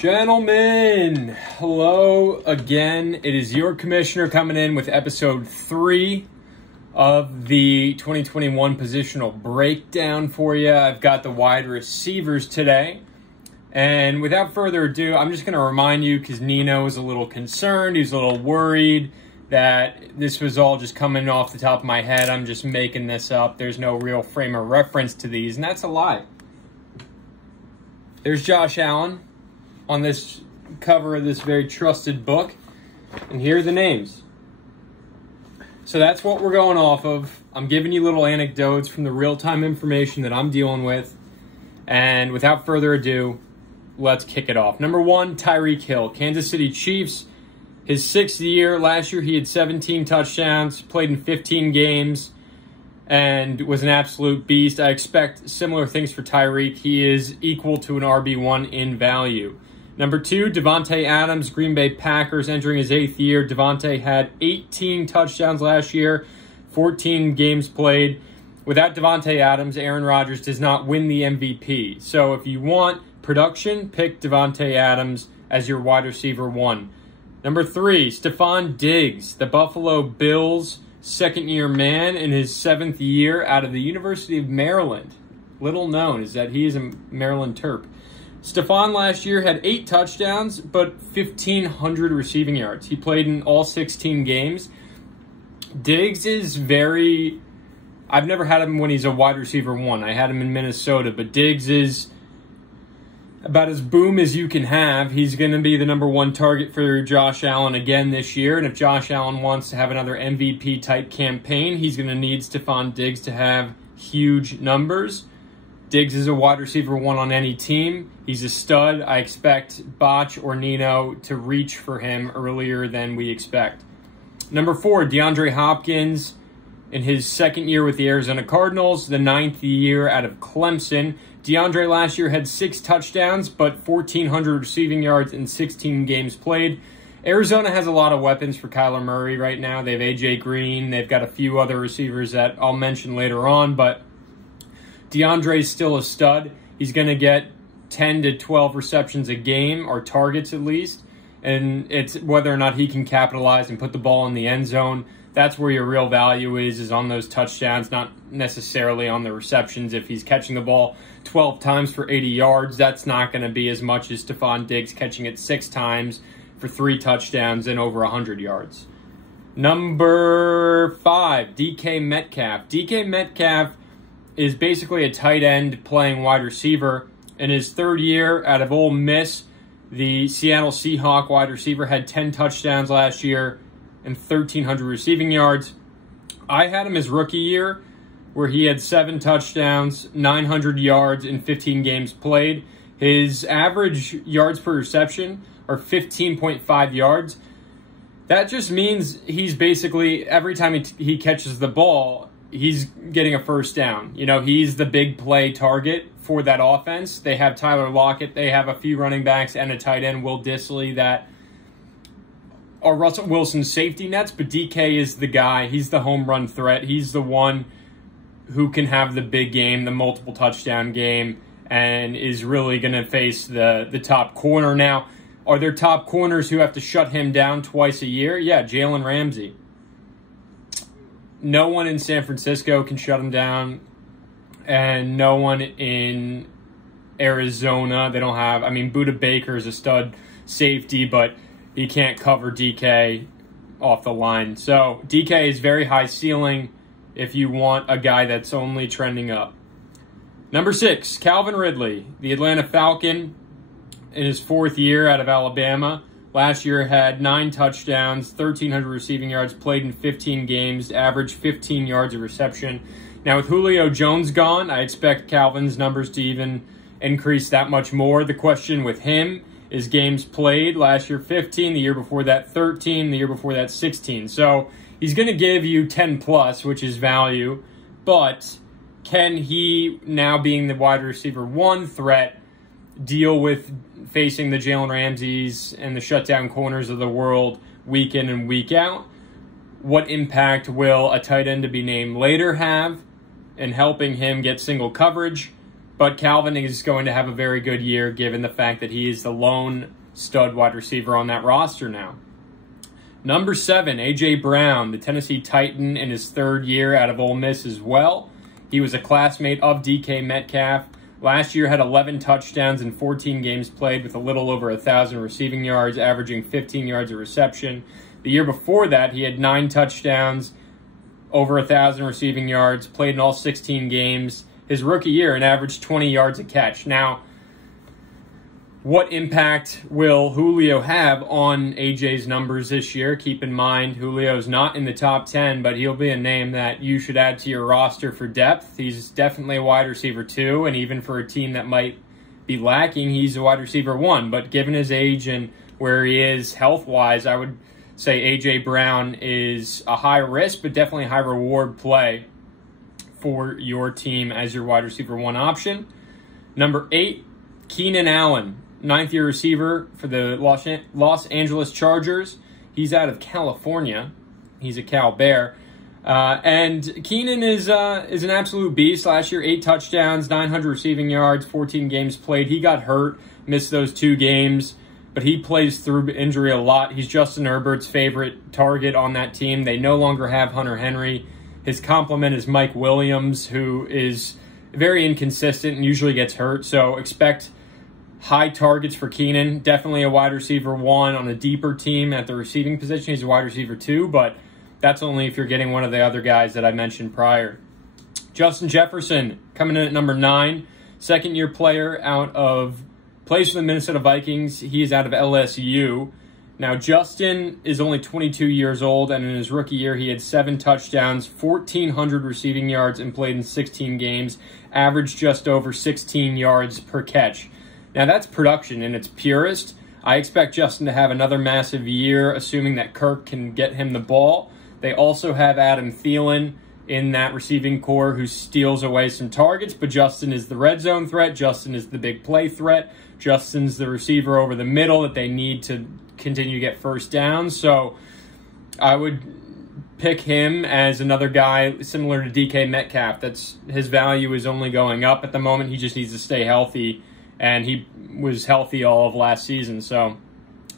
Gentlemen, hello again. It is your commissioner coming in with episode 3 of the 2021 positional breakdown for you. I've got the wide receivers today. And without further ado, I'm just going to remind you, because Nino was a little concerned, he was a little worried that this was all just coming off the top of my head. I'm just making this up. There's no real frame of reference to these, and that's a lie. There's Josh Allen on this cover of this very trusted book, and here are the names. So that's what we're going off of. I'm giving you little anecdotes from the real-time information that I'm dealing with, and without further ado, let's kick it off. Number 1, Tyreek Hill, Kansas City Chiefs. His 6th year. Last year he had 17 touchdowns, played in 15 games, and was an absolute beast. I expect similar things for Tyreek. He is equal to an RB1 in value. Number 2, Davante Adams, Green Bay Packers, entering his 8th year. Davante had 18 touchdowns last year, 14 games played. Without Davante Adams, Aaron Rodgers does not win the MVP. So if you want production, pick Davante Adams as your wide receiver 1. Number 3, Stephon Diggs, the Buffalo Bills' second-year man in his 7th year out of the University of Maryland. Little known is that he is a Maryland Terp. Stephon last year had 8 touchdowns, but 1,500 receiving yards. He played in all 16 games. Diggs is very... I've never had him when he's a wide receiver 1. I had him in Minnesota, but Diggs is about as boom as you can have. He's going to be the number 1 target for Josh Allen again this year, and if Josh Allen wants to have another MVP-type campaign, he's going to need Stephon Diggs to have huge numbers. Diggs is a wide receiver 1 on any team. He's a stud. I expect Botch or Nino to reach for him earlier than we expect. Number 4, DeAndre Hopkins in his 2nd year with the Arizona Cardinals, the 9th year out of Clemson. DeAndre last year had 6 touchdowns, but 1,400 receiving yards in 16 games played. Arizona has a lot of weapons for Kyler Murray right now. They have A.J. Green. They've got a few other receivers that I'll mention later on, but DeAndre is still a stud. He's going to get 10 to 12 receptions a game, or targets at least, and it's whether or not he can capitalize and put the ball in the end zone. That's where your real value is on those touchdowns, not necessarily on the receptions. If he's catching the ball 12 times for 80 yards, that's not going to be as much as Stephon Diggs catching it 6 times for 3 touchdowns and over 100 yards. Number 5, DK Metcalf. DK Metcalf is basically a tight end playing wide receiver. In his 3rd year out of Ole Miss, the Seattle Seahawks wide receiver had 10 touchdowns last year and 1,300 receiving yards. I had him his rookie year, where he had 7 touchdowns, 900 yards in 15 games played. His average yards per reception are 15.5 yards. That just means he's basically, every time he catches the ball, he's getting a first down. You know, he's the big play target for that offense. They have Tyler Lockett. They have a few running backs and a tight end, Will Dissly, that are Russell Wilson's safety nets, but DK is the guy. He's the home run threat. He's the one who can have the big game, the multiple touchdown game, and is really going to face the top corner. Now, are there top corners who have to shut him down twice a year? Yeah, Jalen Ramsey. No one in San Francisco can shut him down, and no one in Arizona. They don't have, I mean, Budda Baker is a stud safety, but he can't cover DK off the line. So DK is very high ceiling if you want a guy that's only trending up. Number 6, Calvin Ridley, the Atlanta Falcon in his 4th year out of Alabama. Last year had 9 touchdowns, 1,300 receiving yards, played in 15 games, averaged 15 yards a reception. Now with Julio Jones gone, I expect Calvin's numbers to even increase that much more. The question with him is games played. Last year 15, the year before that 13, the year before that 16. So he's going to give you 10 plus, which is value, but can he, now being the wide receiver 1 threat, deal with facing the Jalen Ramseys and the shutdown corners of the world week in and week out? What impact will a tight end to be named later have in helping him get single coverage? But Calvin is going to have a very good year given the fact that he is the lone stud wide receiver on that roster now. Number 7, A.J. Brown, the Tennessee Titan in his 3rd year out of Ole Miss as well. He was a classmate of DK Metcalf. Last year had 11 touchdowns in 14 games played with a little over 1,000 receiving yards, averaging 15 yards a reception. The year before that, he had 9 touchdowns, over 1,000 receiving yards, played in all 16 games. His rookie year, an average 20 yards a catch. Now, what impact will Julio have on AJ's numbers this year? Keep in mind, Julio's not in the top 10, but he'll be a name that you should add to your roster for depth. He's definitely a wide receiver 2, and even for a team that might be lacking, he's a wide receiver 1. But given his age and where he is health-wise, I would say A.J. Brown is a high risk, but definitely a high reward play for your team as your wide receiver 1 option. Number 8, Keenan Allen, 9th-year receiver for the Los Angeles Chargers. He's out of California. He's a Cal Bear. And Keenan is an absolute beast. Last year, 8 touchdowns, 900 receiving yards, 14 games played. He got hurt, missed those 2 games, but he plays through injury a lot. He's Justin Herbert's favorite target on that team. They no longer have Hunter Henry. His complement is Mike Williams, who is very inconsistent and usually gets hurt. So expect high targets for Keenan. Definitely a wide receiver 1 on a deeper team at the receiving position. He's a wide receiver 2, but that's only if you're getting one of the other guys that I mentioned prior. Justin Jefferson coming in at number 9, 2nd-year player plays for the Minnesota Vikings. He is out of LSU. Now, Justin is only 22 years old, and in his rookie year, he had 7 touchdowns, 1,400 receiving yards, and played in 16 games, averaged just over 16 yards per catch. Now, that's production in its purest. I expect Justin to have another massive year, assuming that Kirk can get him the ball. They also have Adam Thielen in that receiving core who steals away some targets, but Justin is the red zone threat. Justin is the big play threat. Justin's the receiver over the middle that they need to continue to get first downs. So I would pick him as another guy similar to DK Metcalf. His value is only going up at the moment. He just needs to stay healthy, and he was healthy all of last season. So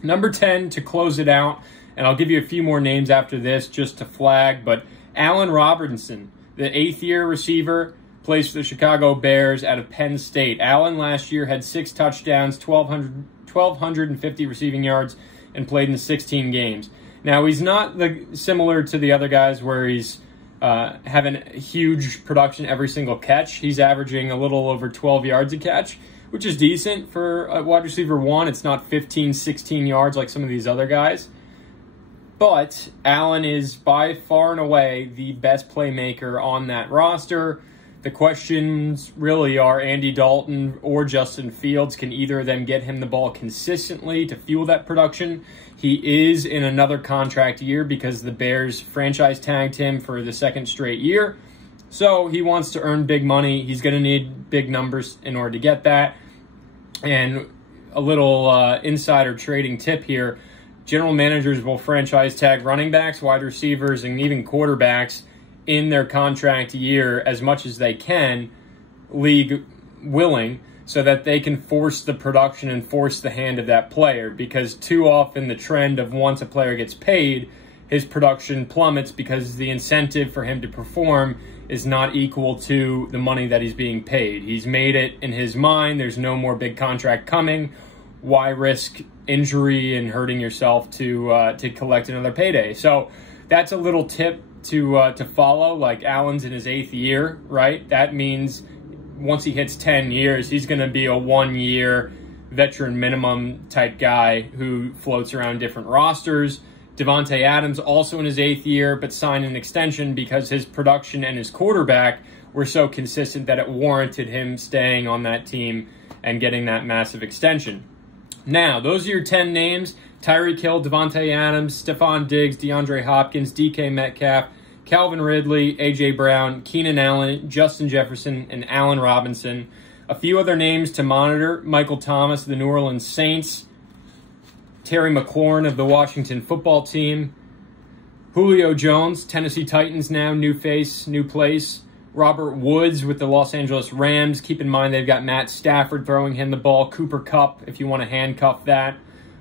number 10 to close it out, and I'll give you a few more names after this just to flag, but Allen Robinson, the 8th-year receiver, plays for the Chicago Bears out of Penn State. Allen last year had 6 touchdowns, 1,250 receiving yards, and played in 16 games. Now, he's not similar to the other guys where he's having huge production every single catch. He's averaging a little over 12 yards a catch, which is decent for a wide receiver 1. It's not 15, 16 yards like some of these other guys. But Allen is by far and away the best playmaker on that roster. The questions really are Andy Dalton or Justin Fields. Can either of them get him the ball consistently to fuel that production? He is in another contract year because the Bears franchise tagged him for the 2nd straight year. So he wants to earn big money. He's going to need big numbers in order to get that. And a little insider trading tip here. General managers will franchise tag running backs, wide receivers, and even quarterbacks in their contract year as much as they can, league willing, so that they can force the production and force the hand of that player. Because too often the trend of once a player gets paid, his production plummets because the incentive for him to perform is not equal to the money that he's being paid. He's made it in his mind. There's no more big contract coming. Why risk injury and hurting yourself to collect another payday? So that's a little tip to follow. Like Allen's in his 8th year, right? That means once he hits 10 years, he's going to be a 1-year veteran minimum type guy who floats around different rosters. Devontae Adams also in his 8th year, but signed an extension because his production and his quarterback were so consistent that it warranted him staying on that team and getting that massive extension. Now, those are your 10 names. Tyreek Hill, Devontae Adams, Stephon Diggs, DeAndre Hopkins, DK Metcalf, Calvin Ridley, A.J. Brown, Keenan Allen, Justin Jefferson, and Allen Robinson. A few other names to monitor: Michael Thomas of the New Orleans Saints, Terry McLaurin of the Washington football team, Julio Jones, Tennessee Titans now, new face, new place, Robert Woods with the Los Angeles Rams. Keep in mind they've got Matt Stafford throwing him the ball. Cooper Kupp, if you want to handcuff that.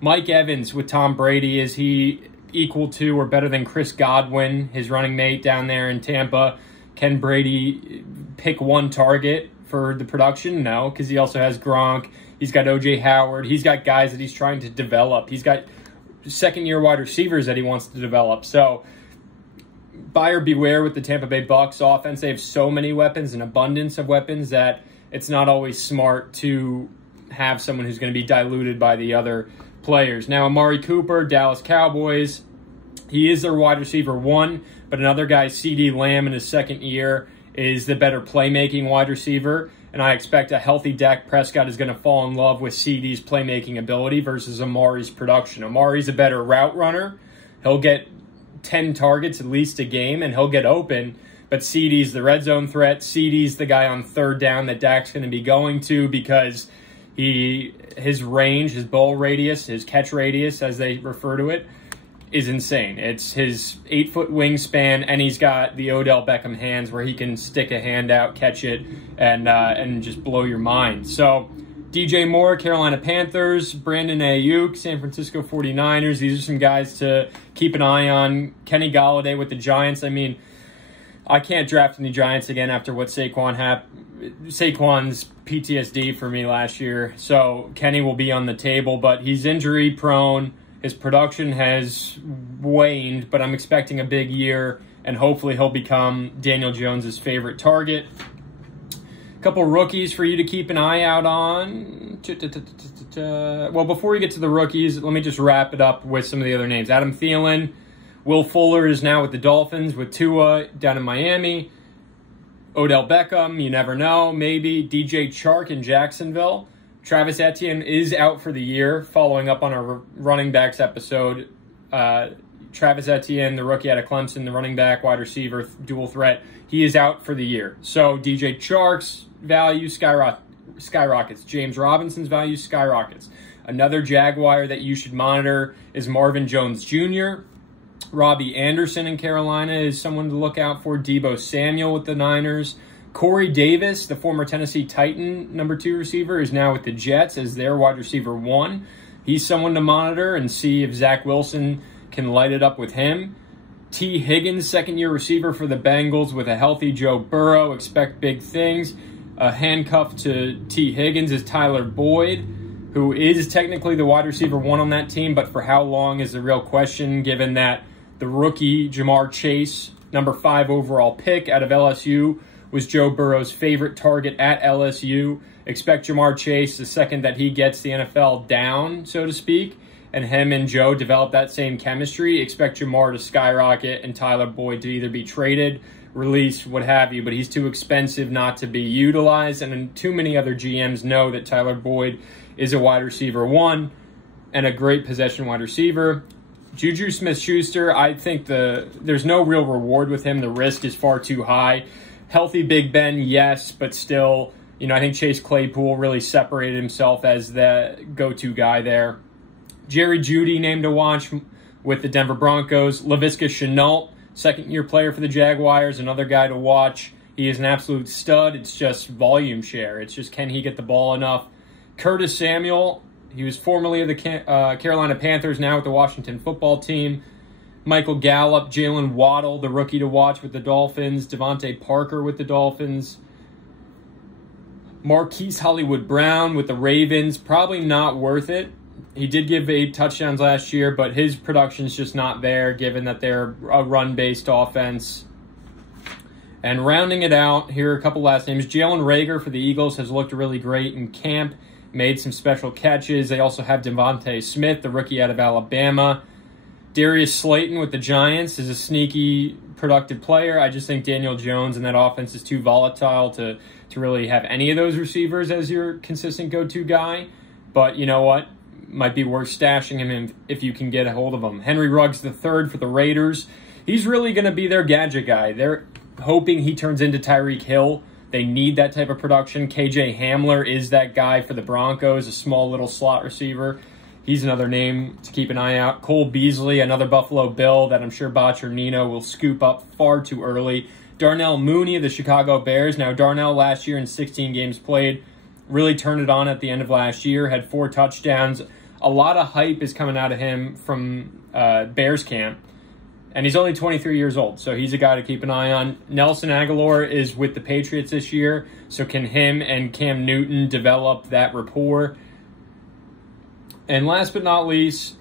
Mike Evans with Tom Brady. Is he equal to or better than Chris Godwin, his running mate down there in Tampa? Can Brady pick one target for the production? No, because he also has Gronk. He's got O.J. Howard. He's got guys that he's trying to develop. He's got second-year wide receivers that he wants to develop. So buyer beware with the Tampa Bay Bucs offense. They have so many weapons, an abundance of weapons, that it's not always smart to have someone who's going to be diluted by the other players. Now, Amari Cooper, Dallas Cowboys, he is their wide receiver 1, but another guy, CeeDee Lamb, in his second year, is the better playmaking wide receiver, and I expect a healthy Dak Prescott is going to fall in love with CeeDee's playmaking ability versus Amari's production. Amari's a better route runner. He'll get 10 targets at least a game, and he'll get open, but CeeDee's the red zone threat. CeeDee's the guy on third down that Dak's going to be going to because his range, his ball radius, his catch radius, as they refer to it, is insane. It's his 8-foot wingspan, and he's got the Odell Beckham hands where he can stick a hand out, catch it, and just blow your mind. So DJ Moore, Carolina Panthers, Brandon Ayuk, San Francisco 49ers. These are some guys to keep an eye on. Kenny Golladay with the Giants. I mean, I can't draft any Giants again after what Saquon's PTSD for me last year. So Kenny will be on the table, but he's injury prone. His production has waned, but I'm expecting a big year, and hopefully he'll become Daniel Jones' favorite target. A couple rookies for you to keep an eye out on. Well, before we get to the rookies, let me just wrap it up with some of the other names. Adam Thielen. Will Fuller is now with the Dolphins, with Tua down in Miami. Odell Beckham, you never know, maybe. DJ Chark in Jacksonville. Travis Etienne is out for the year, following up on our running backs episode. Travis Etienne, the rookie out of Clemson, the running back, wide receiver, dual threat, he is out for the year. So DJ Chark's value skyrockets. James Robinson's value skyrockets. Another Jaguar that you should monitor is Marvin Jones Jr., Robbie Anderson in Carolina is someone to look out for. Deebo Samuel with the Niners. Corey Davis, the former Tennessee Titan number 2 receiver, is now with the Jets as their wide receiver 1. He's someone to monitor and see if Zach Wilson can light it up with him. T. Higgins, second-year receiver for the Bengals with a healthy Joe Burrow. Expect big things. A handcuff to T. Higgins is Tyler Boyd, who is technically the wide receiver 1 on that team, but for how long is the real question, given that the rookie Jamar Chase, number 5 overall pick out of LSU, was Joe Burrow's favorite target at LSU. Expect Jamar Chase, the second that he gets the NFL down, so to speak, and him and Joe develop that same chemistry, expect Jamar to skyrocket and Tyler Boyd to either be traded, released, what have you, but he's too expensive not to be utilized, and too many other GMs know that Tyler Boyd is a wide receiver 1 and a great possession wide receiver. Juju Smith-Schuster, I think there's no real reward with him. The risk is far too high. Healthy Big Ben, yes, but still, I think Chase Claypool really separated himself as the go-to guy there. Jerry Jeudy named to watch with the Denver Broncos. Laviska Shenault, second-year player for the Jaguars, another guy to watch. He is an absolute stud. It's just volume share. It's just, can he get the ball enough? Curtis Samuel, he was formerly of the Carolina Panthers, now with the Washington football team. Michael Gallup, Jalen Waddle, the rookie to watch with the Dolphins. Devontae Parker with the Dolphins. Marquise Hollywood Brown with the Ravens, probably not worth it. He did give 8 touchdowns last year, but his production's just not there, given that they're a run-based offense. And rounding it out, here are a couple last names. Jalen Reagor for the Eagles has looked really great in camp, made some special catches. They also have Devontae Smith, the rookie out of Alabama. Darius Slayton with the Giants is a sneaky, productive player. I just think Daniel Jones and that offense is too volatile to really have any of those receivers as your consistent go-to guy. But you know what? Might be worth stashing him if you can get a hold of him. Henry Ruggs III for the Raiders. He's really going to be their gadget guy. They're hoping he turns into Tyreek Hill. They need that type of production. KJ Hamler is that guy for the Broncos, a small little slot receiver. He's another name to keep an eye out. Cole Beasley, another Buffalo Bill that I'm sure Botch or Nino will scoop up far too early. Darnell Mooney of the Chicago Bears. Now, Darnell last year in 16 games played really turned it on at the end of last year, had 4 touchdowns. A lot of hype is coming out of him from Bears camp. And he's only 23 years old, so he's a guy to keep an eye on. Nelson Aguilar is with the Patriots this year, so can him and Cam Newton develop that rapport? And last but not least,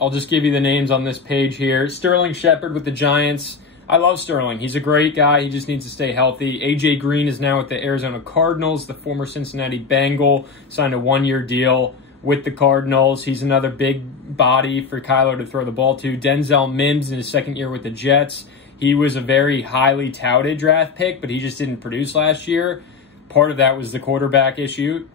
I'll just give you the names on this page here. Sterling Shepard with the Giants. I love Sterling. He's a great guy. He just needs to stay healthy. A.J. Green is now with the Arizona Cardinals. The former Cincinnati Bengal signed a 1-year deal with the Cardinals. He's another big body for Kyler to throw the ball to. Denzel Mims in his second year with the Jets. He was a very highly touted draft pick, but he just didn't produce last year. Part of that was the quarterback issue.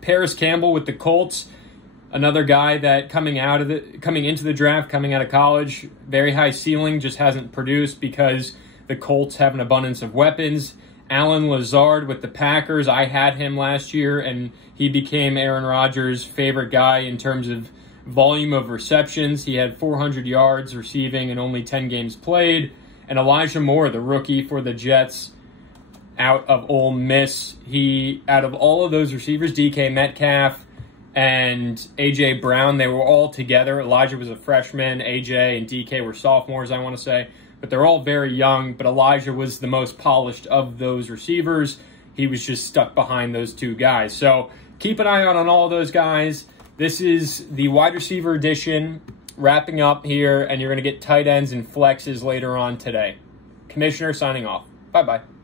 Paris Campbell with the Colts. Another guy that coming into the draft, coming out of college, very high ceiling, just hasn't produced because the Colts have an abundance of weapons. Alan Lazard with the Packers. I had him last year, and he became Aaron Rodgers' favorite guy in terms of volume of receptions. He had 400 yards receiving in only 10 games played. And Elijah Moore, the rookie for the Jets out of Ole Miss. Out of all of those receivers, DK Metcalf and A.J. Brown, they were all together. Elijah was a freshman. A.J. and DK were sophomores, I want to say. But they're all very young, but Elijah was the most polished of those receivers. He was just stuck behind those 2 guys. So keep an eye on all those guys. This is the wide receiver edition wrapping up here, and you're going to get tight ends and flexes later on today. Commissioner signing off. Bye-bye.